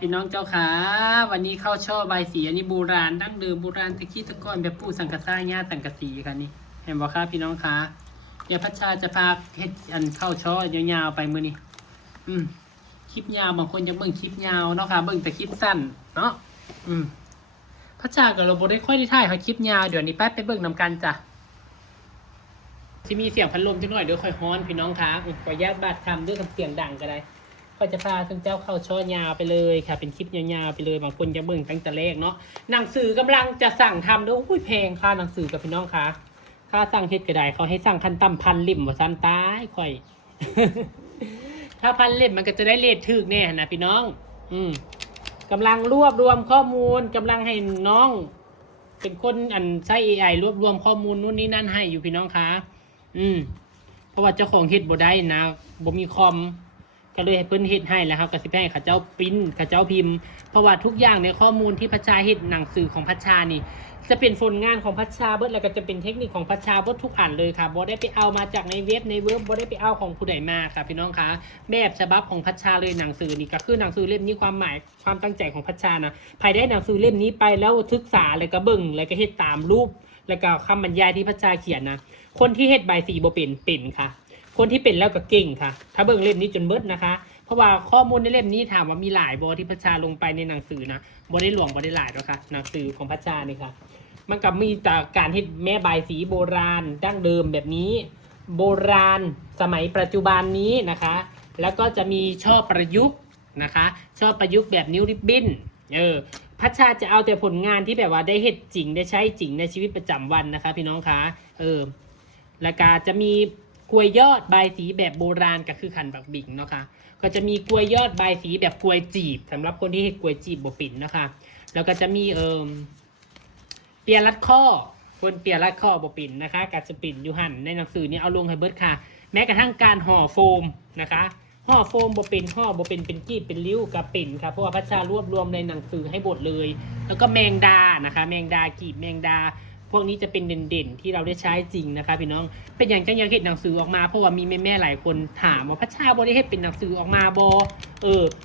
พี่น้องเจ้าขาวันนี้เข้าช่อใบสีอันนี้โบราณดั้งเดิมโบราณตะกี้ตะก้อนแบบปูสังกะซ่าญาสังกะสีค่ะนี่เห็นบ่ครับพี่น้องขาเดี๋ยวพัชชาจะพาเฮ็ดอันเข้าช่อยาวๆไปมื้อนี้คลิปยาวบางคนจะเบิ่งคลิปยาวเนาะค่ะเบิ่งแต่คลิปสั้นเนาะพัชชากับเราบ่ได้ค่อยได้ถ่ายคลิปยาวเดี๋ยวนี้ไปเบิ่งนำกันจ้ะที่มีเสียงพัดลมจังหน่อยเดี๋ยวค่อยฮ้อนพี่น้องคะขออนุญาตบาดคำด้วยเสียงดังก็ได้ก็จะพาท่านเจ้าเข้าช่อยาวไปเลยค่ะเป็นคลิปยาวๆไปเลยบางคนจะเบิ่งตั้งแต่แรกเนาะหนังสือกำลังจะสั่งทำด้วยอุ้ยแพงค่าหนังสือกับพี่น้องคะค่าสั่งเฮ็ดก็ได้เขาให้สั่งขั้นต่ำ1,000 เล่มว่าซั่นตายค่อย ถ้า1,000 เล่มมันก็จะได้เรทถูกแน่นะพี่น้องกำลังรวบรวมข้อมูลกำลังให้น้องเป็นคนใช้ AI รวบรวมข้อมูลนู่นนี่นั่นให้อยู่พี่น้องคะเพราะว่าเจ้าของเฮ็ดบ่ได้นะบ่มีคอมก็เลยให้เพิ่นเฮ็ดให้แล้วครับก็สิไปให้เขาเจ้าปริ้นเขาเจ้าพิมพ์เพราะว่าทุกอย่างในข้อมูลที่พัชชาเฮ็ดหนังสือของพัชชานี่จะเป็นผลงานของพัชชาเบิดแล้วก็จะเป็นเทคนิคของพัชชาเบิดทุกอันเลยค่ะบ่ได้ไปเอามาจากในเว็บบ่ได้ไปเอาของผู้ใดมาค่ะพี่น้องคะแบบฉบับของพัชชาเลยหนังสือนี่ก็คือหนังสือเล่มนี้ความหมายความตั้งใจของพัชชานะใครได้หนังสือเล่มนี้ไปแล้วศึกษาแล้วก็เบิ่งแล้วก็เฮ็ดตามรูปแล้วก็คำบรรยายที่พัชชาเขียนนะคนที่เฮ็ดใบสีบ่เป็นค่ะคนที่เป็นแล้วก็เก่งค่ะถ้าเบิ่งเล่มนี้จนเบิดนะคะเพราะว่าข้อมูลในเล่มนี้ถามว่ามีหลายบอที่พัชชาลงไปในหนังสือนะบอได้หลวงบอได้หลายหรอกค่ะหนังสือของพัชชานี่ค่ะมันก็มีแต่การเฮ็ดแม่ใบสีโบราณดั้งเดิมแบบนี้โบราณสมัยปัจจุบันนี้นะคะแล้วก็จะมีช่อประยุกต์นะคะช่อประยุกต์แบบนิ้วริบบิ้นพัชชาจะเอาแต่ผลงานที่แบบว่าได้เฮ็ดจริงได้ใช้จริงในชีวิตประจำวันนะคะพี่น้องคะแล้วก็จะมีกล้วยยอดใบสีแบบโบราณก็คือขันบักบิ่งเนาะค่ะก็จะมีกล้วยยอดใบสีแบบกล้วยจีบสำหรับคนที่เฮ็ดกล้วยจีบบ่ปิ่นนะคะแล้วก็จะมีเปียรัดข้อคนเปียรัดข้อบ่ปิ่นนะคะกัดจะปิ่นอยู่หั่นในหนังสือนี้เอาลงให้เบิดค่ะแม้กระทั่งการห่อโฟมนะคะห่อโฟมบ่เป็นห่อบ่เป็นกีบเป็นริ้วกับปิ่นค่ะเพราะว่าพัชชารวบรวมในหนังสือให้หมดเลยแล้วก็แมงดานะคะแมงดากีบแมงดาพวกนี้จะเป็นเด่นๆที่เราได้ใช้จริงนะคะพี่น้องเป็นอย่างจังอยากเฮ็ดหนังสือออกมาเพราะว่ามีแม่ๆหลายคนถามว่าพัชชาบ่ได้เฮ็ดเป็นหนังสือออกมาบ่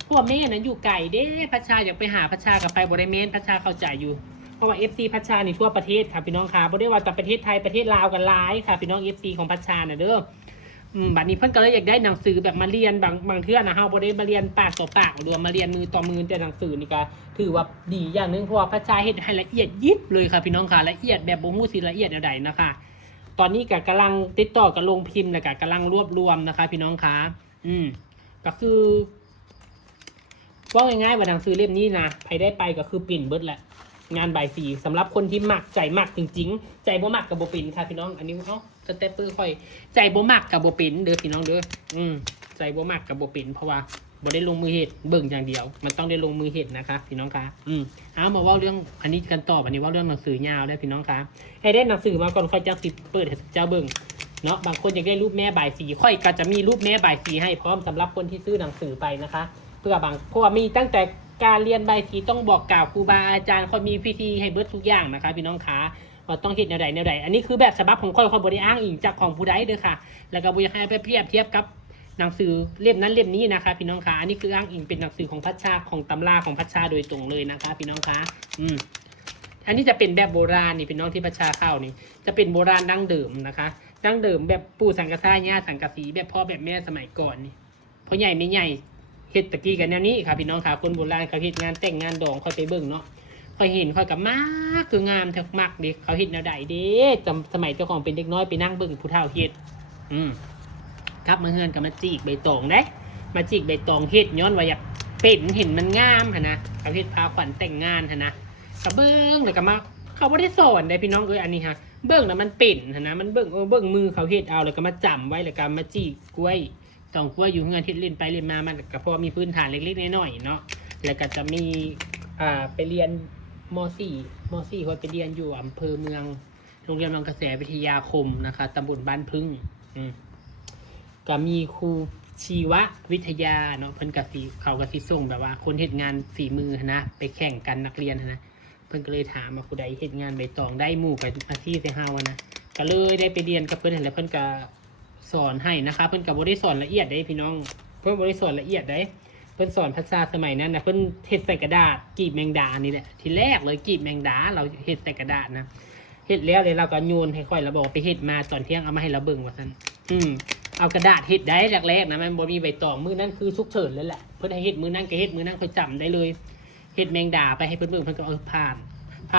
เพราะว่าแม่นั้นอยู่ไกลเด้พัชชาอยากไปหาพัชชากับไปบ่ได้แม่นพัชชาเข้าใจอยู่เพราะว่า FC พัชชานี่ทั่วประเทศค่ะพี่น้องค่ะบ่ได้ว่าแต่ประเทศไทยประเทศลาวกันหลายค่ะพี่น้อง FC ของพัชชาน่ะเด้อบัดนี้เพิ่นก็เลยอยากได้หนังสือแบบมาเรียนบางเทื่อนะเฮาบ่ได้มาเรียนปากต่อปากรวมมาเรียนมือต่อมือแต่หนังสือนี่ก็ถือว่าดีอย่างนึงเพราะว่าพัชชาเฮ็ดให้ละเอียดยิบเลยค่ะพี่น้องค่ะละเอียดแบบบ่ฮู้สิละเอียดแนวใดนะคะตอนนี้ก็กำลังติดต่อกับโรงพิมพ์แล้วก็กำลังรวบรวมนะคะพี่น้องค่ะก็คือว่าง่ายๆว่าหนังสือเล่มนี้นะใครได้ไปก็คือปิ่นเบิดแหละงานใบสีสำหรับคนที่มักใจมักจริงๆใจบ่มักกับบ่ปิ่นค่ะพี่น้องอันนี้สเตปเปอร์ค่อยใจบ่มักกับบ่ปิ่นเด้อพี่น้องเด้อใจบ่มักกับบ่ปิ่นเพราะว่าบ่ได้ลงมือเฮ็ดเบิ่งอย่างเดียวมันต้องได้ลงมือเฮ็ดนะคะพี่น้องคะเอามาว่าเรื่องอันนี้กันต่ออันนี้ว่าเรื่องหนังสือยาวได้พี่น้องคะให้ได้หนังสือมาก่อนค่อยจะเปิดให้เจ้าเบิ่งเนาะบางคนอยากได้รูปแม่ใบสีค่อยก็จะมีรูปแม่ใบสีให้พร้อมสำหรับคนที่ซื้อหนังสือไปนะคะเพื่อบางเพราะว่ามีตั้งแต่การเรียนใบสีต้องบอกกล่าวครูบาอาจารย์ค่อยมีพิธีให้เบิดทุกอย่างนะคะพี่น้องคะว่าต้องเฮ็ดแนวใดอันนี้คือแบบฉบับของค่อยบ่ได้อ้างอิงจากของผู้ใดเด้อค่ะแล้วก็บ่อยากให้ไปเปรียบเทียบกับหนังสือเล่มนั้นเล่มนี้นะคะพี่น้องคะอันนี้คืออ้างอิงเป็นหนังสือของพัชชาของตำราของพัชชาโดยตรงเลยนะคะพี่น้องคะอันนี้จะเป็นแบบโบราณนี่พี่น้องที่พัชชาเข้านี่จะเป็นโบราณดั้งเดิมนะคะดั้งเดิมแบบปู่สังกะซ่าย่าสังกะสีแบบพ่อแบบแม่สมัยก่อนนี่พ่อใหญ่ไม่ใหญ่เฮ็ดตะกี้กันแนวนี้ค่ะพี่น้องค่ะคนโบราณเขาเฮ็ดงานแต่งงานดองค่อยไปเบิ่งเนาะค่อยเห็นค่อยกับมากคืองามแท้มากเด็กเขาเฮ็ดแนวใดเด้จำสมัยเจ้าของเป็นเด็กน้อยไปนั่งเบิ่งผู้เฒ่าเฮ็ดครับมาเฮือนกับมาจีกใบตองได้มาจีกใบตองเฮ็ดย้อนว่าอยากเป็นเห็นมันงามหั่นนะเขาเฮ็ดพาขวัญแต่งงานหั่นนะก็เบิ่งแล้วก็มาเขาบ่ได้สอนได้พี่น้องอันนี้ฮะเบิ่งแล้วมันเป็นหั่นนะมันเบิ่งเบิ่งมือเขาเฮ็ดเอาแล้วก็มาจำไว้แล้วก็มาจีกกล้วยต้องกล้วยอยู่เฮือนเฮ็ดเล่นไปเล่นมามันก็พอมีพื้นฐานเล็กๆน้อยๆเนาะแล้วก็จะมีไปเรียนม .4 เขาไปเรียนอยู่อำเภอเมืองโรงเรียนบางกระแสวิทยาคมนะคะตำบลบ้านพึ่งก็มีครูชีววิทยาเนาะเพิ่นกับเขาก็สิส่งแบบว่าคนเฮ็ดงานฝีมือนะไปแข่งกันนักเรียนนะเพิ่นก็เลยถามว่าผู้ใดเฮ็ดงานใบตองได้หมู่กับอาชีพแต่เฮานะก็เลยได้ไปเรียนกับเพิ่นแล้วเพิ่นก็สอนให้นะคะเพิ่นก็บ่ได้สอนละเอียดได้พี่น้องเพิ่นบ่ได้สอนละเอียดได้ เพิ่นสอนภาษาสมัยนั้นนะเพิ่นเฮ็ดใส่กระดาษกีบแมงดานี่แหละทีแรกเลยกีบแมงดาเราเฮ็ดใส่กระดาษนะเฮ็ดแล้วเลยเราก็โยนให้ค่อยเราบอกไปเฮ็ดมาตอนเที่ยงเอามาให้เราเบิ่งว่าซั่นเอากระดาษเฮ็ดได้แรกๆนะมันบ่มีใบตองมื้อนั้นคือฉุกเฉินเลยแหละเพิ่นให้เฮ็ดมื้อนั้นก็เฮ็ดมื้อนั้นค่อยจำได้เลยเฮ็ดแมงดาไปให้เพิ่นเบิ่งเพิ่นก็ผ่า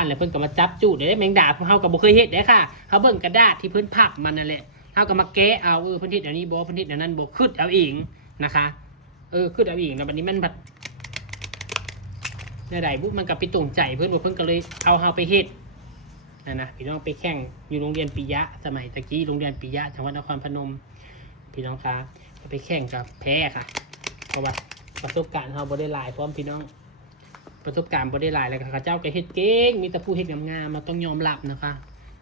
นแล้วเพิ่นก็มาจับจูดได้แมงดาพวกเฮาก็บ่เคยเฮ็ดเด้ค่ะเฮาเบิ่งกระดาษที่เพิ่นพับมันนั่นแหละเฮาก็มาแกะเอาเพิ่นเฮ็ดอันนี้บ่เพิ่นเฮ็ดอันนั้นบ่คิดเอาเองนะคะคิดเอาเองแล้วบัดนี้มันบัดในใดบุมันก็ไปตรงใจเพิ่นบ่เพิ่นก็เลยเอาเฮาไปเฮ็ดนะพี่น้องไปแข่งอยู่โรงเรียนปิยะสมัยตะกี้โรงเรียนปิยะจังหวัดนครพนมพี่น้องคะไปแข่งกับแพ้ค่ะเพราะว่าประสบการณ์เฮาบ่ได้หลายพร้อมพี่น้องประสบการณ์บ่ได้หลายแล้วก็เจ้าก็เฮ็ดเก่งมีแต่ผู้เฮ็ดงามๆมาต้องยอมรับนะคะ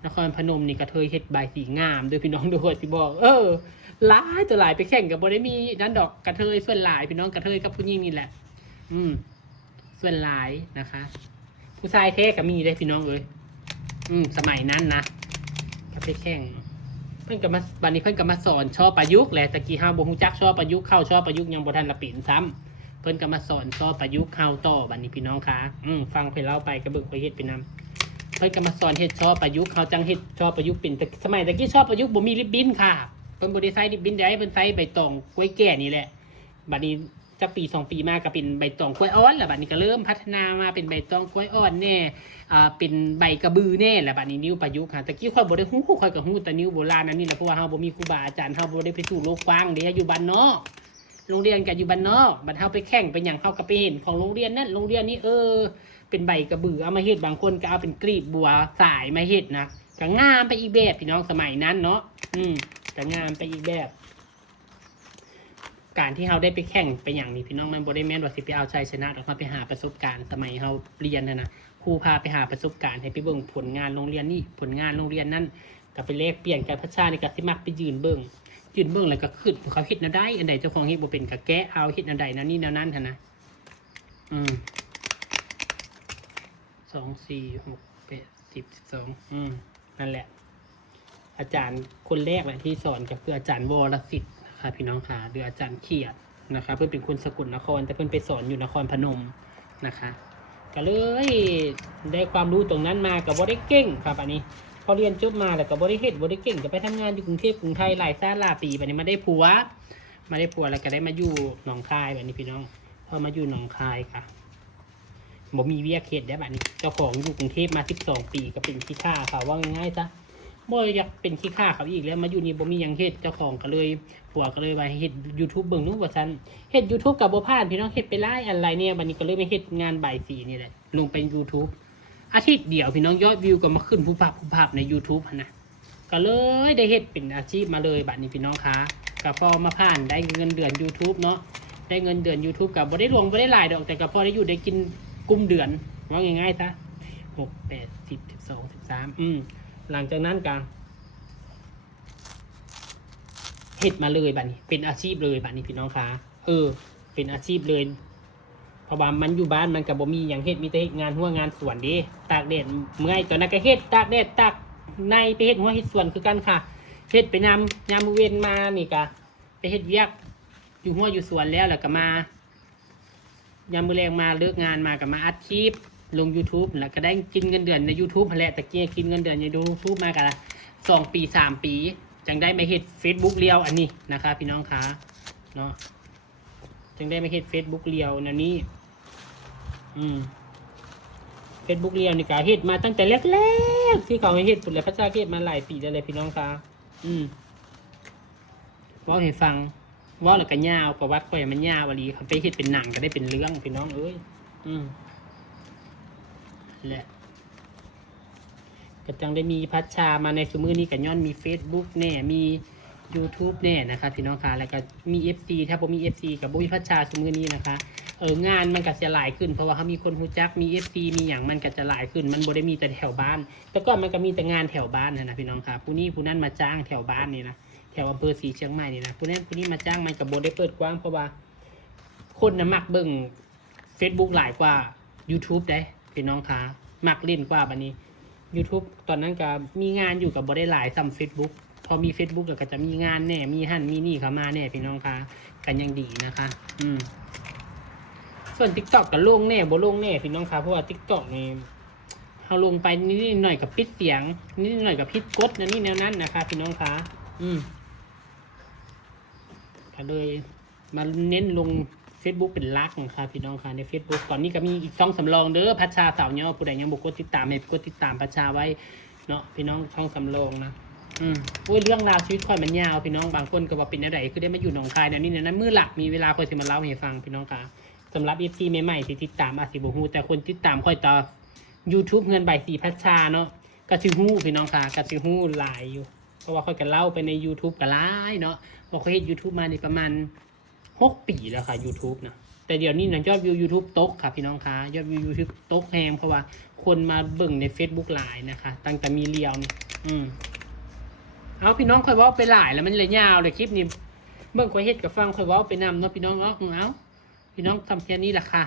นครพนมนี่กระเทยเฮ็ดใบสีงามด้วยพี่น้องด้วยสิบอกหลายตัวหลายไปแข่งกับบ่ได้มีนั้นดอกกระเทยส่วนหลายพี่น้องกระเทยกับผู้หญิงนี่แหละส่วนหลายนะคะ ผู้ชายแท้ก็มีได้พี่น้องสมัยนั้นนะก็ไปแข่งเพิ่นก็มาบัดนี้เพิ่นก็มาสอนช่อประยุกต์แหละตะกี้เฮาบ่ฮู้จักช่อประยุกต์เข้าช่อประยุกต์ยังบ่ทันละเป็นซ้ำเพิ่นก็มาสอนช่อประยุกต์เข้าต่อบัดนี้พี่น้องคะฟังเพิ่นเล่าไปก็เบิ่งไปเฮ็ดไปนำเพิ่นก็มาสอนเฮ็ดช่อประยุกต์เขาจังเฮ็ดช่อประยุกต์เป็นสมัยตะกี้ช่อประยุกต์บ่มีริบบิ้นค่ะเพิ่นบ่ได้ใช้ริบบิ้นได้เพิ่นใช้ใบตองกล้วยแก่นี่แหละบัดนี้จากปี2ปีมาก็เป็นใบตองกล้วยอ่อนแล้วบัดนี้ก็เริ่มพัฒนามาเป็นใบตองกล้วยอ่อนแน่เป็นใบกระบือแน่แล้วบัดนี้นิ้วประยุกต์ค่ะตะกี้ค่อยบ่ได้ฮู้ค่อยก็ฮู้แต่นิ้วโบราณนั่นนี่แหละเพราะว่าเฮาบ่มีครูบาอาจารย์เฮาบ่ได้ไปสู่โลกกว้างเด้อยู่บ้านนอกโรงเรียนก็อยู่บ้านนอกบัดเฮาไปแข่งไปหยังเฮาก็ไปเห็นของโรงเรียนนั้นโรงเรียนนี้เป็นใบกระบือเอามาเฮ็ดบางคนก็เอาเป็นกลีบบัวสายมาเฮ็ดนะก็งามไปอีกแบบพี่น้องสมัยนั้นเนาะก็งามไปอีกแบบการที่เราได้ไปแข่งไปอย่างนี้พี่น้องมันบ่ได้แม่นว่าสิไปเอาชัยชนะเราไปหาประสบการณ์สมัยเราเรียนนะครูพาไปหาประสบการณ์ให้ไปเบิ่งผลงานโรงเรียนนี่ผลงานโรงเรียนนั้นก็ไปแลกเปลี่ยนกันพัฒนาในการสิมักไปยืนเบิ่งแล้วก็ขึ้นเขาเฮ็ดแนวใดอันใดเจ้าของเฮ็ดบ่เป็นก็แก้เอาเฮ็ดแนวใดแนวนี้แนวนั้นหั่นนะ2 4 6 8 10 12นั่นแหละอาจารย์คนแรกแหละที่สอนก็คืออาจารย์วรศิษฐ์ค่ะพี่น้องค่ะหรืออาจารย์เขียดนะคะเพื่อนเป็นคนสกลนครแต่เพื่อนไปสอนอยู่นครพนมนะคะก็เลยได้ความรู้ตรงนั้นมากับบ่ได้เก่งครับอันนี้พอเรียนจบมาแล้วก็บ่ได้เฮ็ดบ่ได้เก่งจะไปทำงานอยู่กรุงเทพกรุงไทยหลายหลายปีแบบนี้มาได้ผัวแล้วก็ได้มาอยู่หนองคายแบบนี้พี่น้องพอมาอยู่หนองคายค่ะบ่มีเวียกเฮ็ดได้แบบนี้เจ้าของอยู่กรุงเทพมา12ปีก็เป็นขี้ข้าค่ะว่าง่ายๆซะบ่อยากเป็นขี้ข้าเขาอีกแล้วมาอยู่นี่บ่มีหยังเฮ็ดเจ้าของก็เลยผัวก็เลยไปเฮ็ด YouTube เบิ่งนู้นว่าซั่นเฮ็ด YouTube กับบ่ผ่านพี่น้องเฮ็ดไปหลายอะไรเนี่ยบัดนี้ก็เลยไปเฮ็ดงานบ่ายสีนี่แหละลงไป YouTube อาทิตย์เดียวพี่น้องยอดวิวก็มาขึ้นผู้ภาพใน YouTube หั่นนะก็เลยได้เฮ็ดเป็นอาชีพมาเลยบัดนี้พี่น้องคะก็พอมาผ่านได้เงินเดือน YouTube เนาะได้เงินเดือน YouTube ก็บ่ได้หลวงบ่ได้หลายดอกแต่ก็พอได้อยู่ได้กินกุมเดือนว่าง่ายๆซะ6 8 10 12 13หลังจากนั้นก็เฮ็ดมาเลยบัดนี้เป็นอาชีพเลยบัดนี้พี่น้องคะเป็นอาชีพเลยเพราะว่ามันอยู่บ้านมันก็บ่มีหยังเฮ็ดมีแต่เฮ็ดงานหัวงานสวนเด้ตากแดดเมื่อยตอนนั้นก็เฮ็ดตากแดดตากในไปเฮ็ดหัวเฮ็ดสวนคือกันค่ะเฮ็ดไปยามมื้อเว้นมานี่ก็ไปเฮ็ดเวียกอยู่หัวอยู่สวนแล้วก็มายามมื้อแลงมาเลิกงานมาก็มาอัดคลิปลง YouTube แล้วก็ได้กินเงินเดือนใน YouTube นั่นแหละตะกี้กินเงินเดือนใน YouTube มาก็2 ปี 3 ปีจังได้มาเฮ็ด Facebook เรียวอันนี้นะคะพี่น้องคะเนาะจังได้มาเฮ็ด Facebook เรียวอันนี้Facebook เรียวนี่ก็เฮ็ดมาตั้งแต่แรกๆที่เขาให้เฮ็ดปุ่นแล้วพระเจ้าเฮ็ดมาหลายปีแล้วเลยพี่น้องคะเว้าให้ฟังเว้าแล้วก็ยาวประวัติข่อยมันยาวอีหลีเขาไปเฮ็ดเป็นหนังก็ได้เป็นเรื่องพี่น้องเอ้ยแหละก็จังได้มีพัชชามาในสมือนี้ก็ย้อนมี Facebook แน่มี YouTube แน่นะคะพี่น้องคะแล้วก็มี FC ถ้าบ่มี FC กับบ่มีพัชชาสมือนี้นะคะงานมันก็จะหลายขึ้นเพราะว่าเขามีคนรู้จักมี FC มีอย่างมันก็จะหลายขึ้นมันบ่ได้มีแต่แถวบ้านแต่ก่อนมันก็มีแต่งานแถวบ้านนะพี่น้องคะผู้นี้ผู้นั้นมาจ้างแถวบ้านนี่นะแถวอำเภอศรีเชียงใหม่นี่นะผู้นั้นผู้นี้มาจ้างมันก็บ่ได้เปิดกว้างเพราะว่าคนน่ะมักเบิ่ง Facebook หลายกว่า YouTube ได้พี่น้องคะมักเล่นกว่าบัดนี้ YouTube ตอนนั้นก็มีงานอยู่กับบ่ได้หลายซ้ำ Facebook พอมี Facebook แล้วก็จะมีงานแน่มีหั่นมีนี่เข้ามาแน่พี่น้องคะกันยังดีนะคะ ส่วน TikTok ก็ลงแน่บ่ลงแน่พี่น้องคะเพราะว่า TikTok นี่เฮาลงไปนิดหน่อยกับปิดเสียงนิดหน่อยกับพิดกดนะนี่แนวนั้นนะคะพี่น้องคะก็เลยมาเน้นลง Facebook เป็นหลักนะคะพี่น้องคะใน Facebook ตอนนี้ก็มีอีกช่องสำรองเด้อพัชชาสาวเนาะผู้ใดยังบ่กดติดตามให้กดติดตามพัชชาไว้เนาะพี่น้องช่องสำรองนะโอ้ยเรื่องราวชีวิตค่อยมันยาวพี่น้องบางคนก็ว่าเป็นอะไรคือได้มาอยู่หนองคายนะนี่นะมื้อหลักมีเวลาค่อยสิมาเล่าให้ฟังพี่น้องคะสำหรับ FC ใหม่ๆที่ติดตามอาจสิบ่ฮู้แต่คนติดตามค่อยต่อ YouTube เงินใบสีพัชชาเนาะก็สิฮู้พี่น้องค่ะก็สิฮู้หลายอยู่เพราะว่าค่อยก็เล่าไปใน YouTube ก็หลายเนาะบ่ค่อยเฮ็ด YouTube มานี่ประมาณ6 ปีแล้วค่ะ YouTube นะแต่เดี๋ยวนี้นะยอดวิว YouTube ตกค่ะพี่น้องคะยอดวิว YouTube ตกแฮงเพราะว่าคนมาเบิ่งใน Facebook หลายนะคะตั้งแต่มีเรียวนี่เอาพี่น้องค่อยเว้าไปหลายแล้วมันเลยยาวเลยคลิปนี้เบิ่งค่อยเฮ็ดกับฟังค่อยเว้าไปนำเนาะพี่น้องเอาพี่น้องทำแค่นี้แหละค่ะ